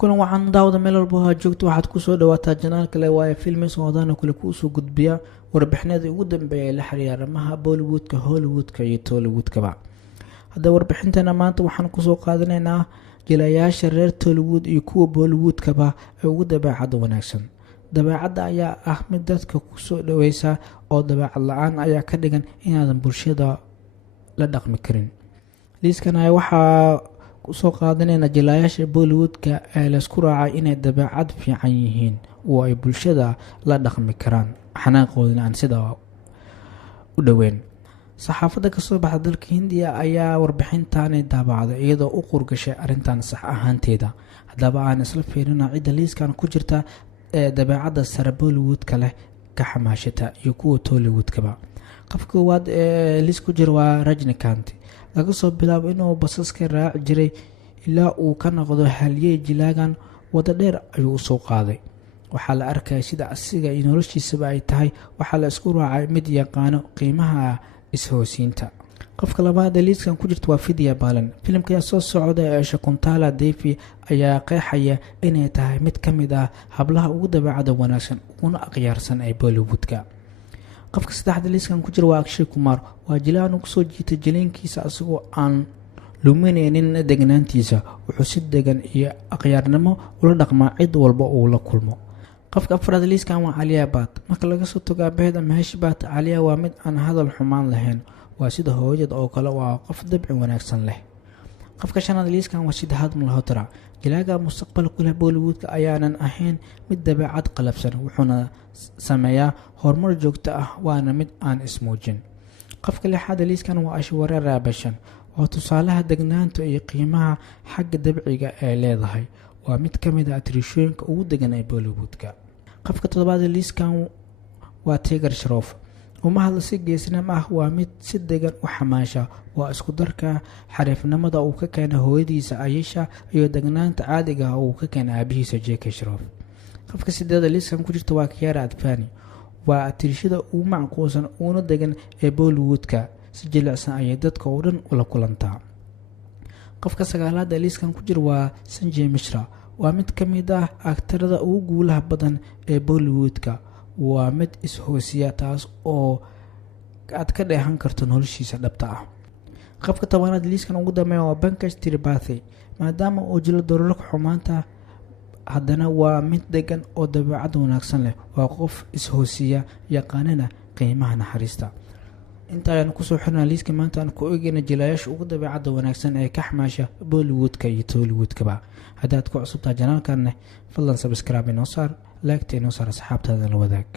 kulan waxaan daawada meel walba ha joogto waxaad ku soo dhawaataa janaal kale waa film Soomaaliya kale ku soo gudbiya warbixinada ugu dambeeyay la xiriira arrimaha Bollywoodka, Hollywoodka iyo Tollywoodka. Hadda warbixintana maanta waxaan ku soo qaadanaynaa jilayaasha reer Tollywood iyo kuwa Bollywoodka ee ugu dabeecad wanaagsan. dabeecadda ayaa ah mid dadka ku soo dhaweysa oo dabeecad la'aan ayaa ka dhigan inaadan bulshada la dhaqmi karin. liiskan ay waxa ku soo qaadanayna jilayaasha Bollywoodka ee la isku raacay inay dabeecad fiican yihiin oo ay bulshada la dhaqmi karaan xanaaqoodina aan sida u dhaweyn. saxaafadda ka soo baxda dalka Hindiya ayaa warbixintan daabacday iyadoo u qurgashay arintan sax ahaanteeda. haddaba aan isla fiirina cidda liiskan ku jirta ee dabeecadda sare Bollywoodka leh ka xamaashata iyo kuwa Tollywoodka. qofka koowaad ee liis ku jira waa Rajinikanth. laga soo bilaabo inuu basaska raaci jiray ilaa uu ka noqdo halyey jilaagan wada dheer ayuu soo qaaday. waxaa la arkay sida asiga iyo noloshiisaba ay tahay waxaa la isku raacay mid yaqaano qiimaha ishoosiinta. qofka labaad ee liiskan ku jirta waa Vidya Balan. filimka soo socda ee Shakuntala Devi ayaa qeexaya inay tahay mid ka mid ah hablaha ugu dabeecadda wanaagsan uguna aqyaarsan ee Bollywoodka. qofka saddexaad ee liiskan ku jira waa Akshay Kumar. waa jilaan ugu soo jiitay jiliinkiisa asagoo aan luminaynin degnaantiisa. wuxuu si degan iyo aqyaarnimo ula dhaqmaa cid walba uu la kulmo. qofka afraad liiskan waa Alia Bhatt. marka laga soo tago aabaheeda Mahesh Bhatt, Alia waa mid aan hadal xumaan lahayn. waa sida hooyada oo kale waa qof dabci wanaagsan leh. qofka shanaad liiskan waa Siddharth Malhotra. jilaaga mustaqbalka leh Bollywoodka ayaanan ahayn mid dabeecad qalabsan, wuxuuna sameeyaa horumar joogto ah waana mid aan ismuujin. qofka lixaad liiskan waa Aishwarya Rai Bachchan. waa tusaalaha degnaanta iyo qiimaha xagga dabciga ee leedahay. waa mid ka mid ah atriishooyinka ugu degan ee Bollywoodka. qofka toddobaad liiskan waa Tiger Shroff. uma hadla si geesnimo ah, waa mid si degan u xamaasha. waa isku darka xariifnimada uu ka keenay hooyadiisa Ayesha iyo degnaanta caadiga ah uu ka keenay aabihiisa J.K. Shroff. qofka sideedaad liiskan ku jirta waa Kiara Advani. waa atriishada ugu macquulsan una degan ee Bollywoodka. si jilicsan ayay dadka oo dhan ula kulantaa. qofka sagaalaad liiskan ku jira waa Sanjay Mishra. waa mid ka mid ah aktarada ugu guulaha badan ee Bollywoodka. waa mid ishoosiya taas oo aad ka dheehan karto noloshiisa dhabta ah. qofka tobanaad liiskan ugu dambeeya waa Pankaj Tripathi. maadaama uu jilo doorarka xumaanta haddana waa mid degan oo dabeecad wanaagsan leh. waa qof ishoosiya yaqaanina qiimaha naxariista. inta ayaan kusoo xirnaa liiska maanta aan ku eegayna jilayaasha ugu dabeecadda wanaagsan ee ka xamaasha Bollywoodka iyo Tollywoodka. haddaad ku cusubtaa janaalkan fadlan subscribe inoo saar, like inoo saar asxaabtaada la wadaag.